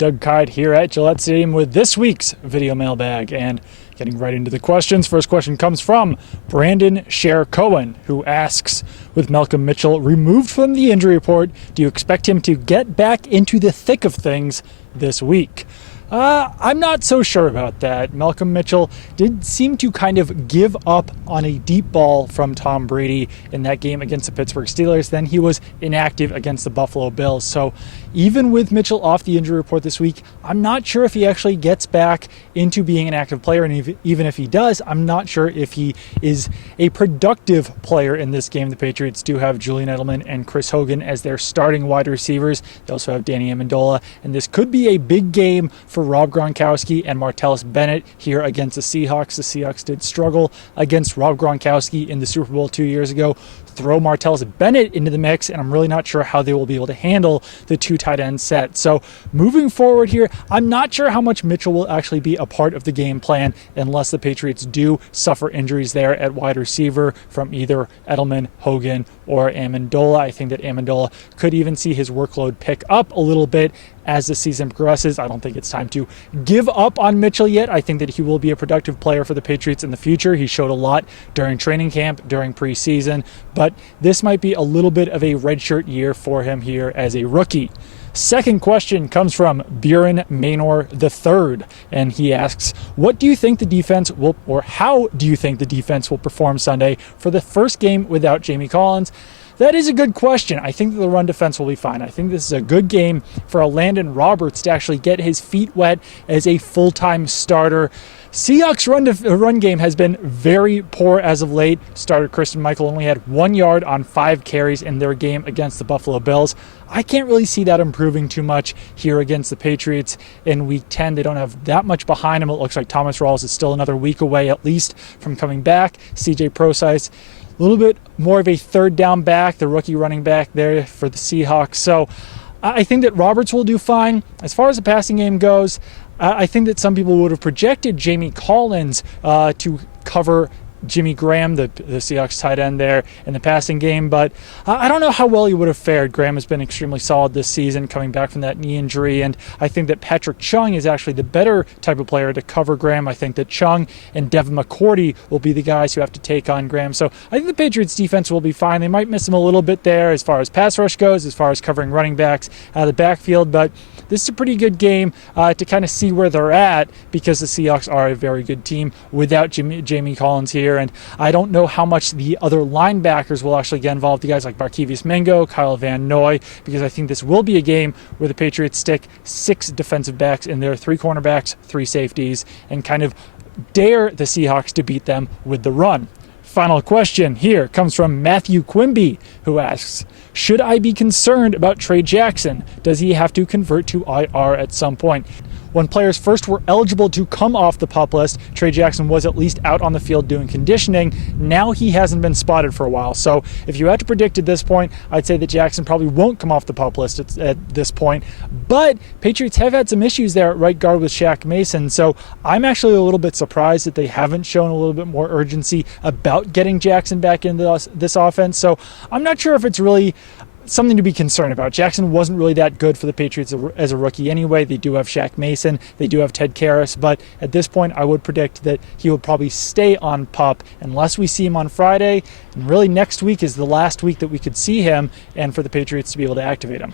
Doug Kide here at Gillette Stadium with this week's video mailbag. And getting right into the questions. First question comes from Brandon Sher Cohen, who asks, with Malcolm Mitchell removed from the injury report, do you expect him to get back into the thick of things this week? I'm not so sure about that. Malcolm Mitchell did seem to kind of give up on a deep ball from Tom Brady in that game against the Pittsburgh Steelers. Then he was inactive against the Buffalo Bills. So even with Mitchell off the injury report this week, I'm not sure if he actually gets back into being an active player. And even if he does, I'm not sure if he is a productive player in this game. The Patriots do have Julian Edelman and Chris Hogan as their starting wide receivers. They also have Danny Amendola. And this could be a big game for Rob Gronkowski and Martellus Bennett here against the Seahawks. The Seahawks did struggle against Rob Gronkowski in the Super Bowl 2 years ago. Throw Martellus Bennett into the mix, and I'm really not sure how they will be able to handle the two tight end set. So moving forward here, I'm not sure how much Mitchell will actually be a part of the game plan unless the Patriots do suffer injuries there at wide receiver from either Edelman, Hogan, or Amendola. I think that Amendola could even see his workload pick up a little bit as the season progresses. I don't think it's time to give up on Mitchell yet. I think that he will be a productive player for the Patriots in the future. He showed a lot during training camp, during preseason, but this might be a little bit of a redshirt year for him here as a rookie. Second question comes from Buren Maynor III, and he asks, what do you think the defense will, or how do you think the defense will perform Sunday for the first game without Jamie Collins? That is a good question. I think that the run defense will be fine. I think this is a good game for a Landon Roberts to actually get his feet wet as a full-time starter. Seahawks run game has been very poor as of late. Starter Christian Michael only had 1 yard on 5 carries in their game against the Buffalo Bills. I can't really see that improving too much here against the Patriots in Week 10. They don't have that much behind them. It looks like Thomas Rawls is still another week away at least from coming back. CJ Prosise, a little bit more of a third down back, the rookie running back there for the Seahawks. So I think that Roberts will do fine. As far as the passing game goes, I think that some people would have projected Jamie Collins to cover Jimmy Graham, the Seahawks tight end there in the passing game, but I don't know how well he would have fared. Graham has been extremely solid this season coming back from that knee injury, and I think that Patrick Chung is actually the better type of player to cover Graham. I think that Chung and Devin McCourty will be the guys who have to take on Graham. So I think the Patriots defense will be fine. They might miss him a little bit there as far as pass rush goes, as far as covering running backs out of the backfield, but this is a pretty good game to kind of see where they're at because the Seahawks are a very good team without Jamie Collins here. And I don't know how much the other linebackers will actually get involved, the guys like Markevius Mingo, Kyle Van Noy, because I think this will be a game where the Patriots stick 6 defensive backs in there, 3 cornerbacks, 3 safeties, and kind of dare the Seahawks to beat them with the run. Final question here comes from Matthew Quimby, who asks, should I be concerned about Tre Jackson? Does he have to convert to IR at some point? When players first were eligible to come off the PUP list, Tre Jackson was at least out on the field doing conditioning. Now he hasn't been spotted for a while. So if you had to predict at this point, I'd say that Jackson probably won't come off the PUP list at this point. But Patriots have had some issues there at right guard with Shaq Mason. So I'm actually a little bit surprised that they haven't shown a little bit more urgency about getting Jackson back into this offense. So I'm not sure if it's really something to be concerned about. Jackson wasn't really that good for the Patriots as a rookie anyway. They do have Shaq Mason. They do have Ted Karras. But at this point, I would predict that he will probably stay on PUP unless we see him on Friday. And really next week is the last week that we could see him and for the Patriots to be able to activate him.